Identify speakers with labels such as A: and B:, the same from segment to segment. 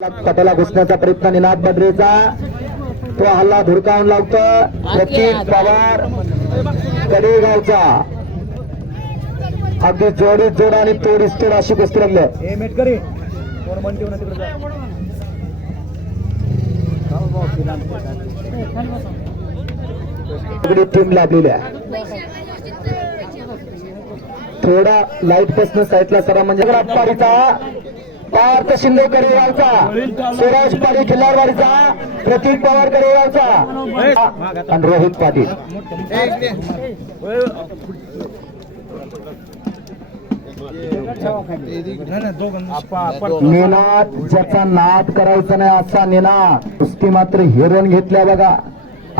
A: पटाला घुसण्याचा प्रयत्न निनाद बद्रेचा. तो हल्ला धुडकावून लावतो. प्रतीक पवार कडेगावचा. अगदी जोडीत जोड आणि तोडीस तोड अशी कुस्ती रंगली सगळी टीम लाभलेल्या थोडा लाइट पासन साईडला सरा म्हणजे. पारीचा पार्थ शिंदे करेगावचा सुरेश पाटील खिल्लारवाडीचा प्रतीक पवार करेगावचा आणि रोहित पाटील. निनाद ज्याचा नाद करायचा नाही असा निनाद कुस्ती मात्र हिरण घेतल्या बघा.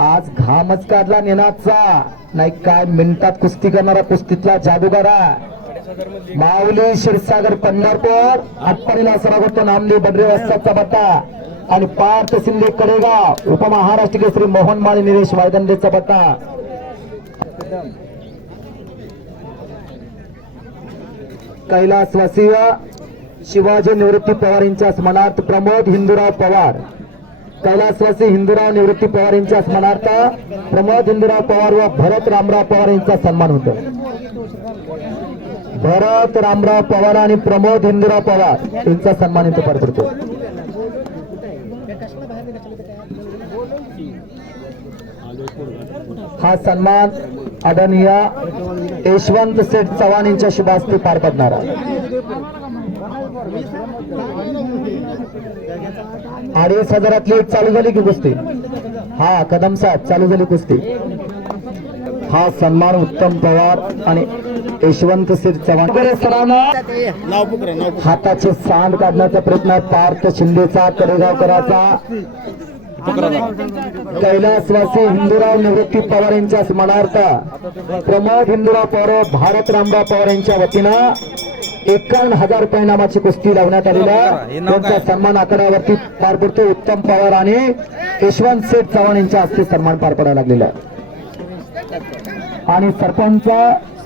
A: आज घामच काढला निनादचा. नाही काय मिनिटात कुस्ती करणारा कुस्तीतला जादूगारा माऊली क्षीरसागर पंढरपूर. आठपणीला सराव करतो नामदेव बडरे वस्तादचा बट्टा आणि पार्थ शिंदे कडेगाव. उपमहाराष्ट्र केसरी मोहन माळी निलेश वायदंडेचा बट्टा. कैलासवासीय शिवाजी निवृत्ती पवार यांच्या स्मरणार्थ प्रमोद हिंदूराव पवार. कैलासवासी हिंदूराव निवृत्ती पवार यांच्या स्मरणार्थ प्रमोद हिंदूराव पवार व भरत रामराव पवार यांचा सन्मान होतो. भरत रामराव पवार आणि प्रमोद हिंदूराव पवार यांचा सन्मान इथे पार पडतो हा सन्मान आदरणीय यशवंत सेठ चव्हाण यांच्या शुभास्ते पार पडणार अडीच हजारातली एक चालू झाली की कुस्ती? हा कदम साहेब चालू झाली कुस्ती. हा सन्मान उत्तम पवार आणि यशवंत सिर चव्हाण. हाताचे सांड काढण्याचा प्रयत्न पार्थ शिंदेचा कडेगावकराचा. कैलासवासी हिंदूराव निवृत्ती पवार यांच्या स्मरणार्थ प्रमोद हिंदूराव पवार भारत रामराव पवार यांच्या वतीनं एकावन्न हजार रुपये नामाची कुस्ती लावण्यात आलेली आहे. त्यांचा सन्मान आकड्यावरती पार पडतो उत्तम पवार आणि यशवंत सेठ चव्हाण यांच्या हस्ते सन्मान पार पडायला लागलेला आणि सरपंच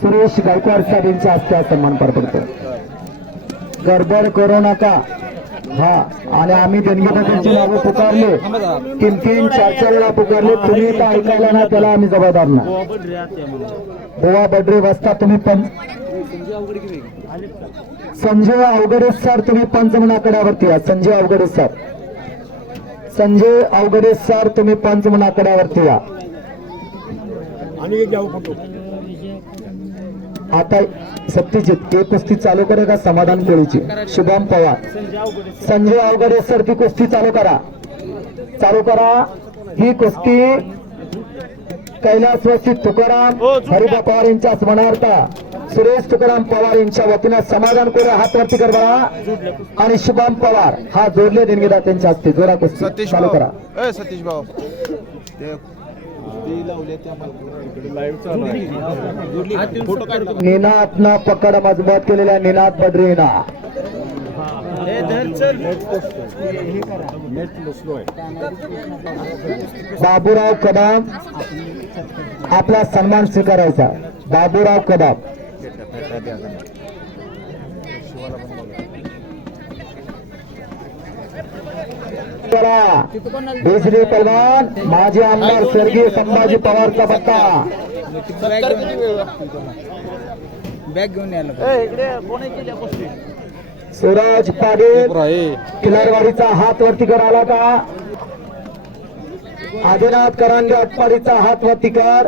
A: सुरेश गायकवाड साहेबांच्या हस्ते हा सन्मान पार पडतो. गडबड करू नका हा आणि आम्ही देणगीदारांची नावं पुकारले. तीन तीन चार चार वेळा पुकारले. तुम्ही तर ऐकायला ना त्याला आम्ही जबाबदार ना गोवा बडरे वाजता तुम्ही पण. संजय अवघडे सर तुम्ही पंचमनाकड्यावरती या. संजय अवघडे सर. संजय अवघडे सर तुम्ही पंचमनाकड्यावरती या.
B: आणि एक घ्यावं फोटो.
A: आता सत्यजित एक कुस्ती चालू करे का? समाधान कोळीची. शुभम पवार. संजय अवघडे सर ती कुस्ती चालू करा. चालू करा. ही कुस्ती कैलासवासी तुकाराम हरिबा पवार यांच्या स्मरणार्थ. सुरेश तुकाराम पवार यांच्या वतीनं समाधान कोरे हात वरती कर बघा आणि शुभम पवार हा जोडले देणगीदार त्यांच्या हस्ते. जोरा कुस्ती. चालू करा.
C: सतीश भाऊ. काढला.
A: निनादनं पकड मजबूत केलेल्या निनाद बद्रीना. बाबूराव कदम. आपला सन्मान स्वीकारायचा. बाबूराव कदम. केला दुसरी पलवान माजी आमदार स्वर्गीय संभाजी पवारचा पत्ता.
B: बॅग घेऊन यायला
A: सूरज पाटील किल्लारवाडीचा हात वरती कर आला का? आदिनाथ करांगे अटपाडीचा हात वरती कर.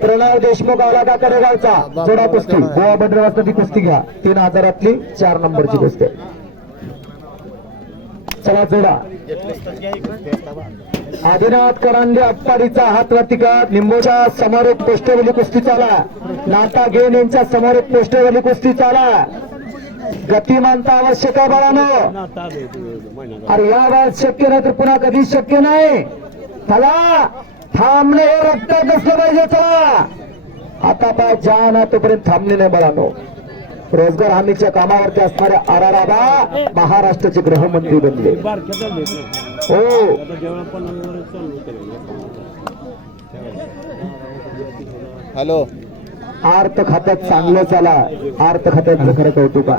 A: प्रणव देशमुख आला का करेगावचा जोडा कुस्ती. गोवा बंडर ती कुस्ती घ्या. तीन हजारातली चार नंबरची कुस्ती. चला जोडा. आदिनाथ करांडे अप्पाडीचा हात वरती लिंबोचा समारोप समोर पोस्टरवली कुस्ती चाला. नाता गेन यांच्या समारोप पोस्टरवली कुस्ती चाला. गतिमानता आवश्यक आहे बाळानो. अरे या वेळेस शक्य नाही तर पुन्हा कधीच शक्य नाही. चला. थांबणे हे रक्तात नसलं पाहिजे चला. आता पाय जा ना तोपर्यंत थांबणे नाही बाळानो. रोजगार हमीच्या कामावरती असणाऱ्या आराराबा महाराष्ट्राचे गृहमंत्री बनले. हो.
C: हॅलो.
A: आर्त खात्यात चांगलं चाला. आर्त खात्यात खरं कौतुक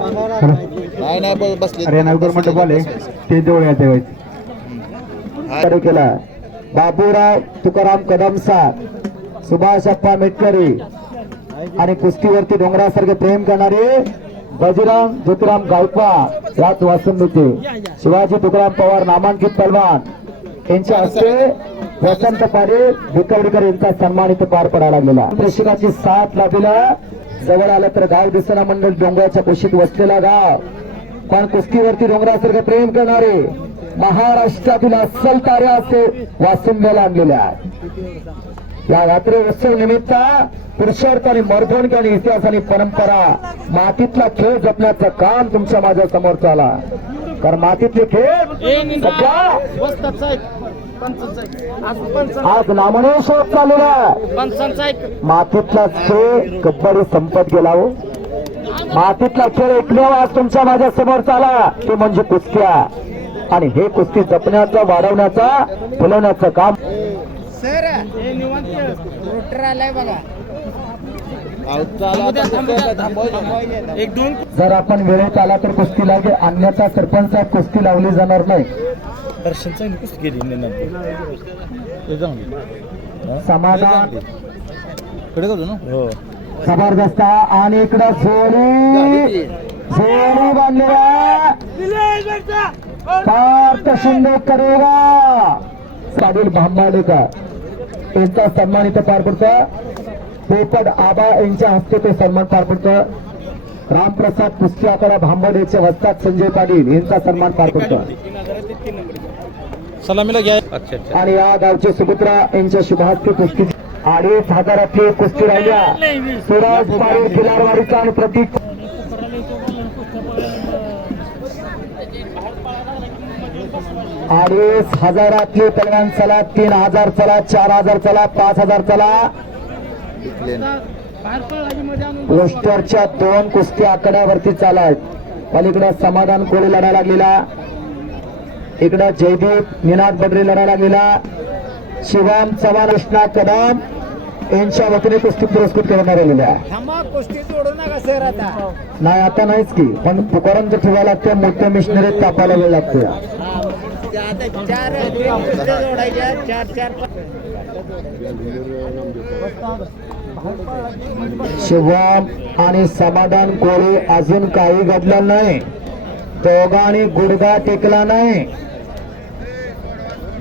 A: अरे नवकर मंडप आले ते जवळ या ठेवायचे कार्य केला. बाबूराव तुकाराम कदम साहेब सुभाष अप्पा मेटकरी आणि कुस्तीवरती डोंगरासारखे प्रेम करणारे बजीराम ज्योतिराम गायकवाड याच वासुंबीचे शिवाजी तुकाराम पवार नामांकित पलवान यांच्या हस्ते वसंत पारे भिकवडीकर यांचा सन्मान इथे पार पडायला लागलेला. प्रेक्षकाची साथ लाभलेला जवळ आलं तर गाव दिसना मंडळ डोंगराच्या कुशीत वसलेला गाव. पण कुस्तीवरती डोंगरासारखे प्रेम करणारे महाराष्ट्रातील अस्सल ताऱ्या असे वासुंब्याला आणलेल्या आहेत. या यात्रे उत्सव निमित्त पुरुषार्थ आणि मर्दणकी आणि इतिहास आणि परंपरा मातीतला खेळ जपण्याचं काम तुमच्या माझ्यासमोर चाला. कारण मातीतले खेळ आज नामनेश्वर चाललेला आहे. मातीतला खेळ कब्बडी संपत गेला हो. मातीतला खेळ एकमेव आज तुमच्या माझ्यासमोर चाला. ते म्हणजे कुस्त्या. आणि हे कुस्ती जपण्याचा वाढवण्याचा फुलवण्याचं काम
D: रोटर आलाय बघा एक दोन
A: जर आपण वेळेत आला तर कुस्ती लागे अन्यथा सरपंच कुस्ती लावली जाणार नाही.
B: दर्शन कुस्ती गेली
A: समाधान.
C: कडे करतो ना
B: हो
A: जबरदस्त. आणि इकडं झोळी झोळी बांधलेला. पार्थ शिंदे करेगा साडील भांबाडेकर यांचा सन्मान इथं पार पडतो पोपट आबा यांच्या हस्ते ते सन्मान पार पडतो रामप्रसाद कुस्ती आकडा भांबडेचे वस्तात संजय पाटील यांचा सन्मान पार पडतो
B: सलामीला घ्या. अच्छा अच्छा.
A: आणि या गावचे सुपुत्रा यांच्या शुभास्ती कुस्ती अडीच हजाराची कुस्ती राहिल्या. सुरज पाटील खिलारवाडीचा आणि प्रतीक अडीच हजारातली पलवान चला तीन हजार चला चार हजार चला पाच हजार चला. पोस्टरच्या दोन कुस्ती आकड्यावरती चालत पलीकडे समाधान कोळी लढा लागलेला. इकडं जयदीप निनाद बद्रे लढा लागलेला. शिवम चव्हाण कृष्णा कदम यांच्या वतीने कुस्ती पुरस्कृत करण्यात आलेल्या नाही आता नाहीच की पण पुकारांचं ठेवायला लागते मोठ्या मिशनरीत तापायला वेळ
D: चार जोडायच्या चार चार
A: शिवम आणि समाधान कोळी अजून काही घडलं नाही. दोघांनी गुडघा टेकला नाही.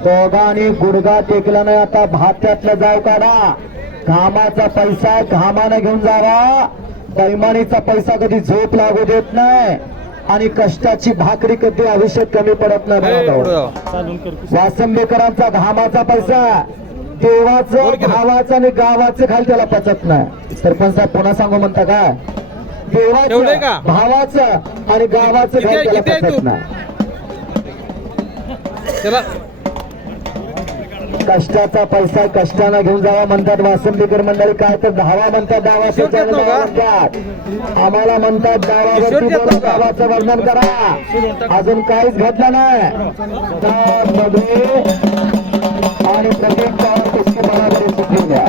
A: दोघांनी गुडगा टेकला नाही. आता भात्यातलं जाव काढा. घामाचा पैसा घामाने घेऊन जावा. बैमानीचा पैसा कधी झोप लागू देत नाही. आणि कष्टाची भाकरी कधी आयुष्यात कमी पडत नाही वासंबेकरांचा घामाचा पैसा. देवाचं भावाचं आणि गावाचं खाली त्याला पचत नाही. सरपंच साहेब पुन्हा सांगू म्हणता
B: ठेवलंय
A: देवाचं
B: का?
A: भावाचं आणि गावाचं खाली त्याला पचत? नाही. कष्टाचा पैसा कष्टानं घेऊन जावा म्हणतात वासंबीकर मंडळी. काय तर धावा म्हणतात? म्हणतात. आम्हाला म्हणतात
B: नव्हता?
A: गावाचं वर्णन करा. अजून काहीच घडलं नाही. त्यामध्ये आणि प्रत्येक गावात कुस्ती बरोबरी सुटली द्या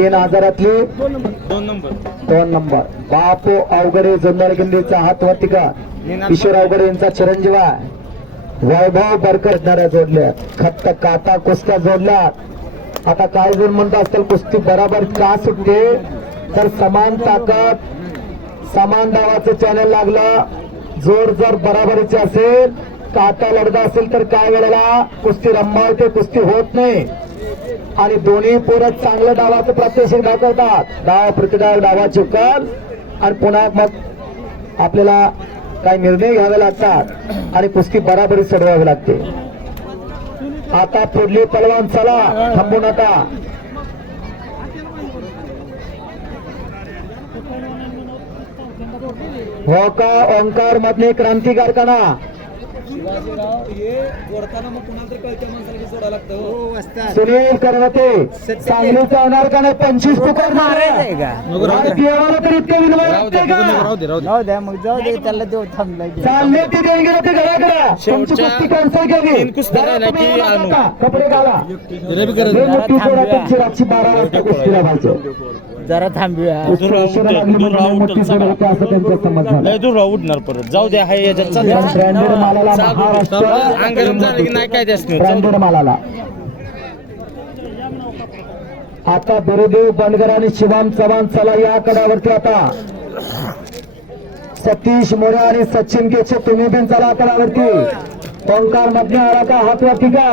B: तीन
A: हजारातली
B: दोन नंबर.
A: दोन नंबर. बापू अवघडे जुन्नर गिंडीचा हात वरती का? किशोर अवघडे यांचा चिरंजीव. वैभव बरकरणाऱ्या जोडल्या. खत्त काटा कुस्त्या जोडल्या. आता काय जण म्हणत असतील कुस्ती बराबर का सुटते? तर समान ताकद समान डावाचं चॅनल लागलं. जोर जर बराबरीचे असेल काटा लढदा असेल तर काय वेळेला? कुस्ती रंबावते कुस्ती होत नाही. आणि दोन्ही पोरं चांगलं डावाचं प्रात्यक्षिक दाखवतात. डाव प्रतिडाव डावा चुकत आणि पुन्हा मग आपल्याला काही निर्णय घ्यावे लागतात. आणि कुस्ती बराबरी सोडवावी लागते. आता पुढली पलवान चला. थांबू नका. हो ओंकार मधले क्रांती कारखाना
C: शिवाजीराव हे ओढताना मग कुणाला तरी कळत्या माणसाला की सोडायला लागतं हो.
D: हो वस्ताद.
A: सुनील करवते. सांगलीचा होणार का नाही? पंचवीस पुकार
D: मारायचंय का?
A: देवाला तर इतके विनवय
D: द्या मग जाऊ दे त्याला थांबलाय.
A: चालले ते ते घरा करा तुमची कुस्ती कॅन्सल केली. कपडे घाला. हे रातची बारा वाजता कुस्तीला
D: जरा थांबूया.
A: म्हणजे
B: लय दूर उठणार परत. जाऊ द्या हाय याच्यात चाल.
A: ब्रँडेड मालाला महाराष्ट्र.
B: अंगरम झालं की नाही काय जास्त नाही.
A: ब्रँडेड मालाला. आता बिरुदेव बनगर आणि शिवाम चव्हाण चला या कडावरती आता. सतीश मोरे आणि सचिन केचे तुम्ही पण चला कडावरती. ओंकारमध्ये आला का? हात वरती का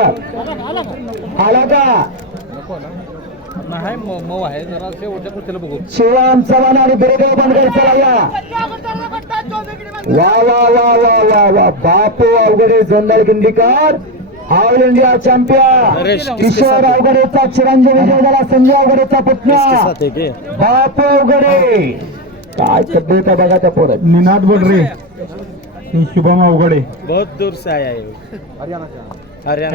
A: आला का?
B: नाही मऊ मऊ आहे. जरा शेवटच्या कुस्तीला बघू.
A: शिवाम चव्हाण आणि बिरुदेव बनगर चला या. वा वा वा वा वा वा. बापू अवघडे जंदाल गिंडीकर all India champion.
B: Naresh,
A: Kishor अवघडेचा चिरंजीवी विजय झाला संजय अवघडेचा पुतण्या
B: की
A: बापू अवघडे. काय तब्येत आहे बघा त्या पोरत
E: निनाद बडरे. शुभम अवघडे.
B: बहुत दूर से आया है हरियाणा
A: साहेब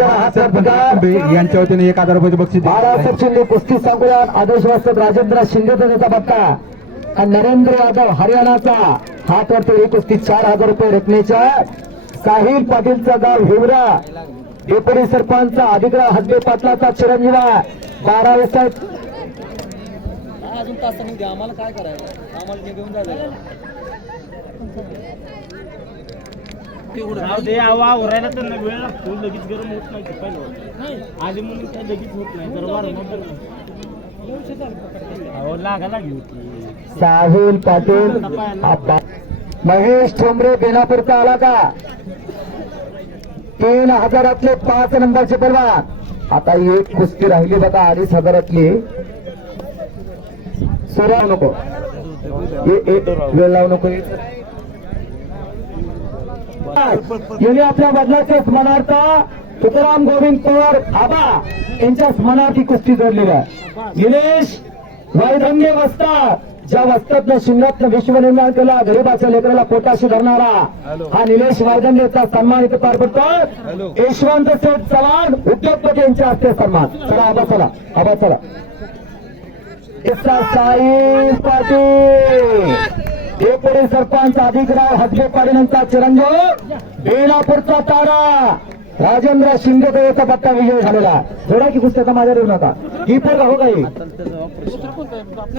A: हा सरकार
E: यांच्या वतीने एक हजार रुपयाचे बक्षीस.
A: बाळासाहेब शिंदे कुस्ती संकुलात आदेश वाजतात राजेंद्र शिंदे त्याचा बत्ता आणि नरेंद्र यादव हरियाणाचा. हात वरती ही कुस्ती चार हजार रुपये रकमेच्या साहिल पाटीलचं गाव हिवरा. डेपुटी सरपंच अधिग्रह हद्दे पाटलाचा चिरंजीवा. बारा वाजता
C: अजून तास आम्हाला काय करायचं? आम्हाला निघून जायचं
B: राहू दे आवा उरायला तर नाही वेळ लागतो. लगेच गरम होत नाही ते पहिलं आधी म्हणून काय लगेच होत नाही जर वाढ अहो लागा लागी होती.
A: साहिल पाटील. महेश ठोंबरे बेलापूरचा आला का? तीन हजारातले पाच नंबरचे परवान आता एक कुस्ती राहिली बघा अडीच हजारातली. सुरा नको. वेळ लावू नको. याने आपल्या वडिलाच्या स्मरणार्थ तुकाराम गोविंद पवार आबा यांच्या स्मरणार्थ ही कुस्ती जोडलेली आहे. निलेश वैधन्य वस्तात ज्या वस्तातनं शिंगातनं विश्व निर्माण केला गरीबाच्या लेकराला पोटाशी धरणारा हा निलेश वायदंडेचा सन्मान इथे पार पडतो यशवंत सेठ चव्हाण उद्योगपती यांच्या हस्ते सन्मान. चला आबा चला आबा चला. साई पाटील. डेपुटी सरपंच अधिकराव हजबे पाटील यांचा चिरंजीव बेलापूरचा तारा राजेंद्र शिंदे पत्ता विजय झालेला. थोडा की पुस्तका माझ्या देऊ नका ही पोरगा हो काही?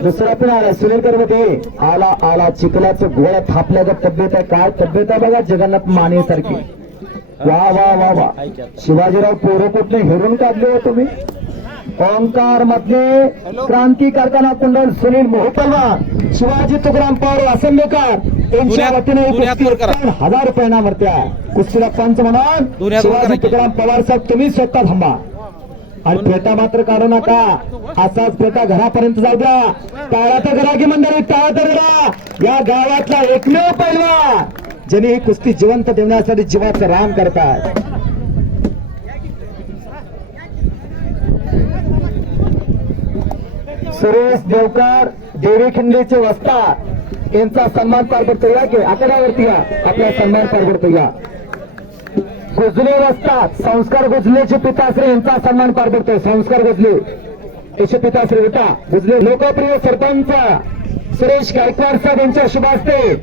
A: दुसरा पण आला सुनील करमते. आला आला चिखलाचं गोळ्या थापल्याचं तब्येत आहे. काय तब्येत आहे बघा जगन्नाथ माने सारखी वा वा वा वा. शिवाजीराव पोरकोटने हेरून काढले हो तुम्ही? ओंकार मधले क्रांती कारखाना कुंडल सुनील मोहपलवा शिवाजी तुकाराम पवार वासंबेकर यांच्या वतीने कुस्ती हजार रुपये नामवरती आहे. कुस्तीला पंच म्हणून शिवाजी. तुकाराम पवार साहेब तुम्ही स्वतः थांबा. आणि पेटा मात्र काढू नका. असाच पेटा घरापर्यंत जाऊ द्या. टाळा तर करा की मंडळी टाळा तर या गावातला एकमेव पैलवा ज्यांनी ही कुस्ती जिवंत ठेवण्यासाठी जीवाचं राम करतात सुरेश देवकर देवी खिंडीचे वस्ताद. यांचा सन्मान पार पडतो. या की आकड्यावरती या. आपला सन्मान पार पडतो. या. गुजले वस्ताद. संस्कार गुजलेचे पिताश्री यांचा सन्मान पार पडतोय संस्कार गुजले. याचे पिताश्री होता. गुजले लोकप्रिय सरपंच सुरेश गायकवाड साहेब यांच्या शुभासते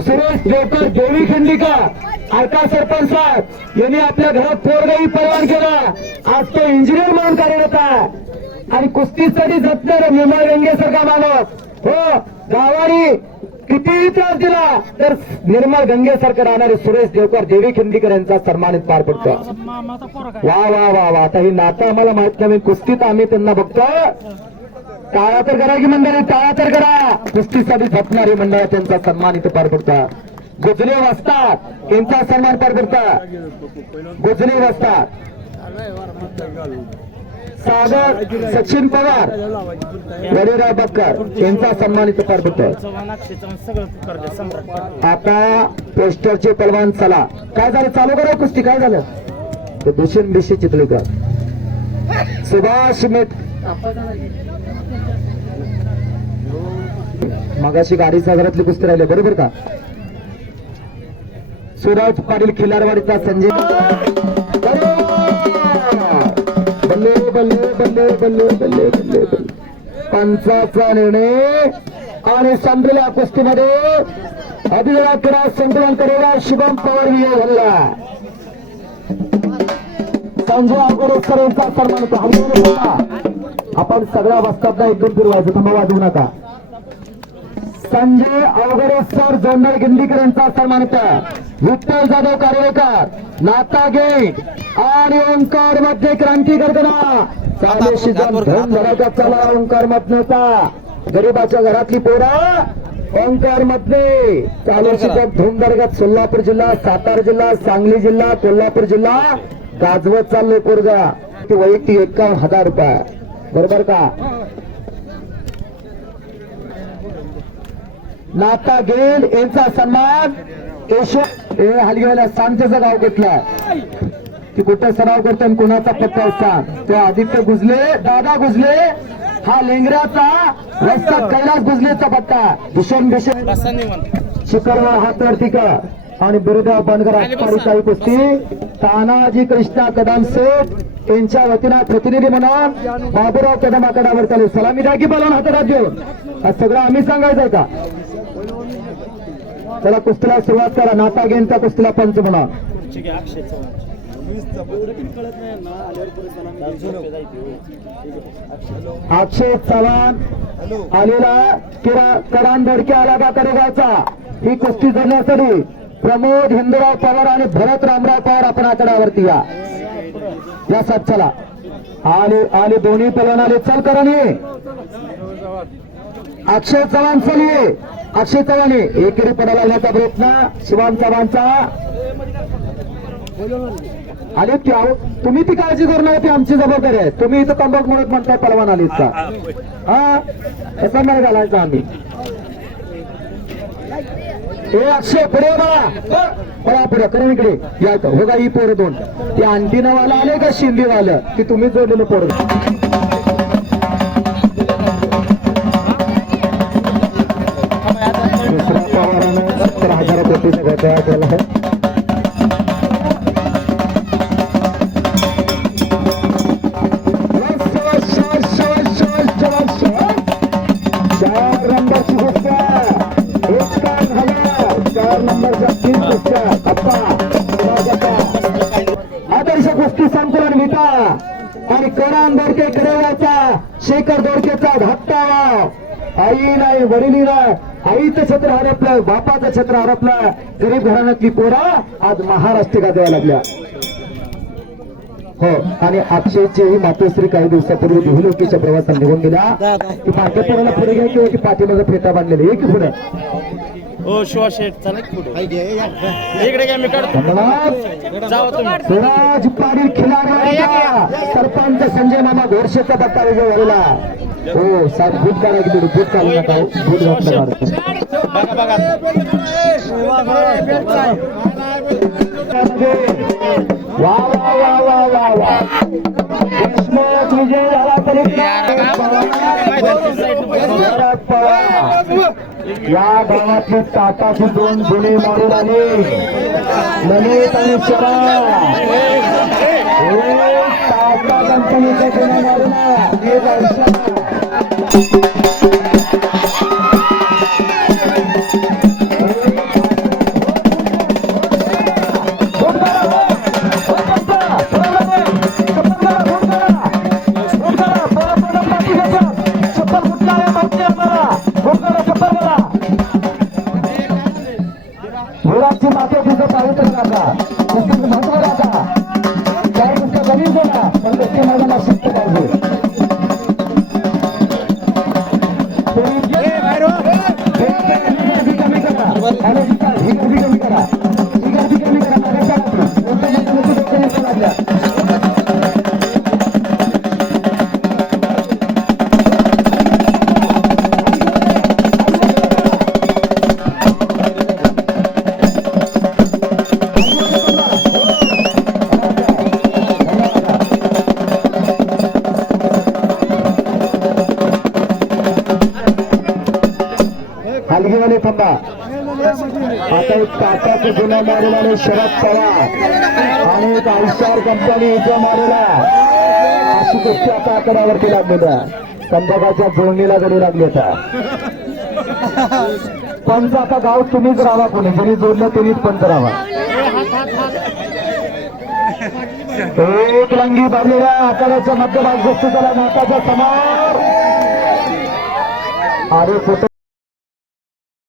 A: सुरेश देवकर देवी खिंडीका ऐका सरपंच साहेब यांनी आपल्या घरात पोरगाही परवान केला. आज तो इंजिनियर म्हणून कार्यरत आहे. आणि कुस्तीसाठी जपणारा निर्मळ गंगेसारखा माणूस. हो गावाने कितीही त्रास दिला? तर निर्मळ गंगेसारखं राहणारे सुरेश देवकर देवी खिंडीकर यांचा सन्मानित पार पडतो. वा वा वा वा. आता ही नातं आम्हाला माहीत नाही कुस्तीत आम्ही त्यांना बघतो. टाळा तर करा की मंडळी टाळा तर करा. कुस्तीसाठी झपणारी मंडळ त्यांचा सन्मान इथे पार पडतात गुजरे वाजतात यांचा सन्मान पार पडतात गुजरे वाजतात. सागर सचिन पवार वडीराव बक्कर यांचा सन्मानित
B: करतो
A: आता पोस्टरचे पलवान चला. काय झालं? चालू करा कुस्ती. काय झालं? ते भूषण बिशे चितळीकर. सुभाष मेट. मगाशी गाडी सागरातली कुस्ती राहिले. बरोबर का? सुराज पाटील खिलारवाडीचा संजय. बल्ले बल्ले बल्ले बल्ले बल्ले पंचाचा निर्णय आणि संपलेल्या कुस्तीमध्ये अभिनया क्रीडा संकलन करेला शुभम पवार विजय झाला संजय अवघडे यांचा सन्मान होतो. आपण सगळ्या वस्तातना एकदम फिरवायचं थांबा वाजवू नका. संजय अवघडे सर जोंडर गिंदीकर यांचा सन्मान होता. विठ्ठल जाधव कारवेकर नाता गेट आणि ओंकारमध्ये क्रांती करताना चाले ओंकार मधनचा गरीबाच्या घरातली पोरा ओंकारमध्ये चालू. शिजन धूम दर्गात सोलापूर जिल्हा सातारा जिल्हा सांगली जिल्हा कोल्हापूर जिल्हा गाजवत चाललोय पोरगा. ती वैयक्तिक एकावन्न हजार रुपये. बरोबर का? नाता गेल यांचा सन्मान हे हलगेला सांगतेचं गाव घेतलाय की कुठे सराव करतो कोणाचा पत्ता सांग तो आदित्य गुजले दादा गुजले. हा लेंगऱ्याचा रस्ता कैलास गुजलेचा पत्ता. भूषण भूषण. शिखरवर हात वरती का आणि बिरुदेव बनगर काही कुस्ती. तानाजी कृष्णा कदम सेठ. यांच्या वतीनं प्रतिनिधी म्हणून बाबूराव कदम आकडावर चालू सलामी द्या की बोलावून हातात आज सगळं आम्ही सांगायचंय का चला कुस्तीला सुरुवात करा. नाता गेनच्या कुस्तीला पंच म्हणा
B: अक्षय चव्हाण
A: आलेला किरा करान धडके आला का करेगावचा ही कुस्ती धरण्यासाठी प्रमोद हिंदूराव पवार आणि भरत रामराव पवार आपण आकडावरती या. या साथ चला. आले आले दोन्ही पलवान आले. चल करा नी. अक्षय चव्हाण चल ये. अक्षय चव्हाणे एकेरी पडायला लागण्याचा प्रयत्न. शिवान चव्हाणचा. आणि तुम्ही ती काळजी करू नका ती आमची जबाबदारी आहे. तुम्ही इथं कंबक म्हणत म्हणताय पलवान आलीचा हा? याचा नाही घालायचा आम्ही. हे अक्षय पुढे बघा पळा पुढे करा इकडे. या बघा हो ही पोरं दोन. ते अंटिनावाला आले का शिंदीवालं? की तुम्ही जोडलेलं पोरं? कोटीचा घोटाळा आहे चार नंबरची गोष्ट एकावन्न हजार चार नंबरच्या तीन कुस्त्या अप्पा आदर्श संकुलन आणि कणान दोडके करेवाचा शेखर दोडकेचा धाकटा वाव. आई नाही वडिली नाही. आईचं छत्र हरपलं बापाचं छत्र हरपलं. गरीब घराण्यातली पोरा आज महाराष्ट्र गाजवा लागल्या. हो आणि अक्षयची मातोश्री काही दिवसापूर्वी देहलोकीच्या प्रवासात निघून गेल्या. की मागे पोराला पुढे घ्यायची होती पाठीमध्ये फेटा बांधलेली. आहे की पुढे?
B: हो शिवा शेठ चला की पुढे. इकडे काय मी काढतो. तुम्ही.
A: स्वराज पाटील खिलाडी सरपंच संजय मामा घोरशेचा पत्ता विजय झालेला. हो साहेब भूत काढा की भूत चालू नका. हो. भूत घातलं
B: बघा बघा.
A: या गावातली टाटाची दोन गुन्हे मारून आले. ललित आणि शरा. हे टाटा कंपनीचे गुन्हे मारून होता. आता एक काकाचे गुन्हा मारेला आणि शरद पवार आणि एक आयस्टार कंपनी इथं मारेला. अशी गोष्टी आता आकड्यावरती लागलेल्या संध्याकाळच्या जोडणीला जरी लागली आता. पंच आता गाव तुम्हीच राहा कोणी जरी जोडलं तुम्हीच पंच राहा. एक रंगी भरलेल्या आकाराच्या मध्यभाग गोष्टी झाला नाताच्या समोर अरे कुठे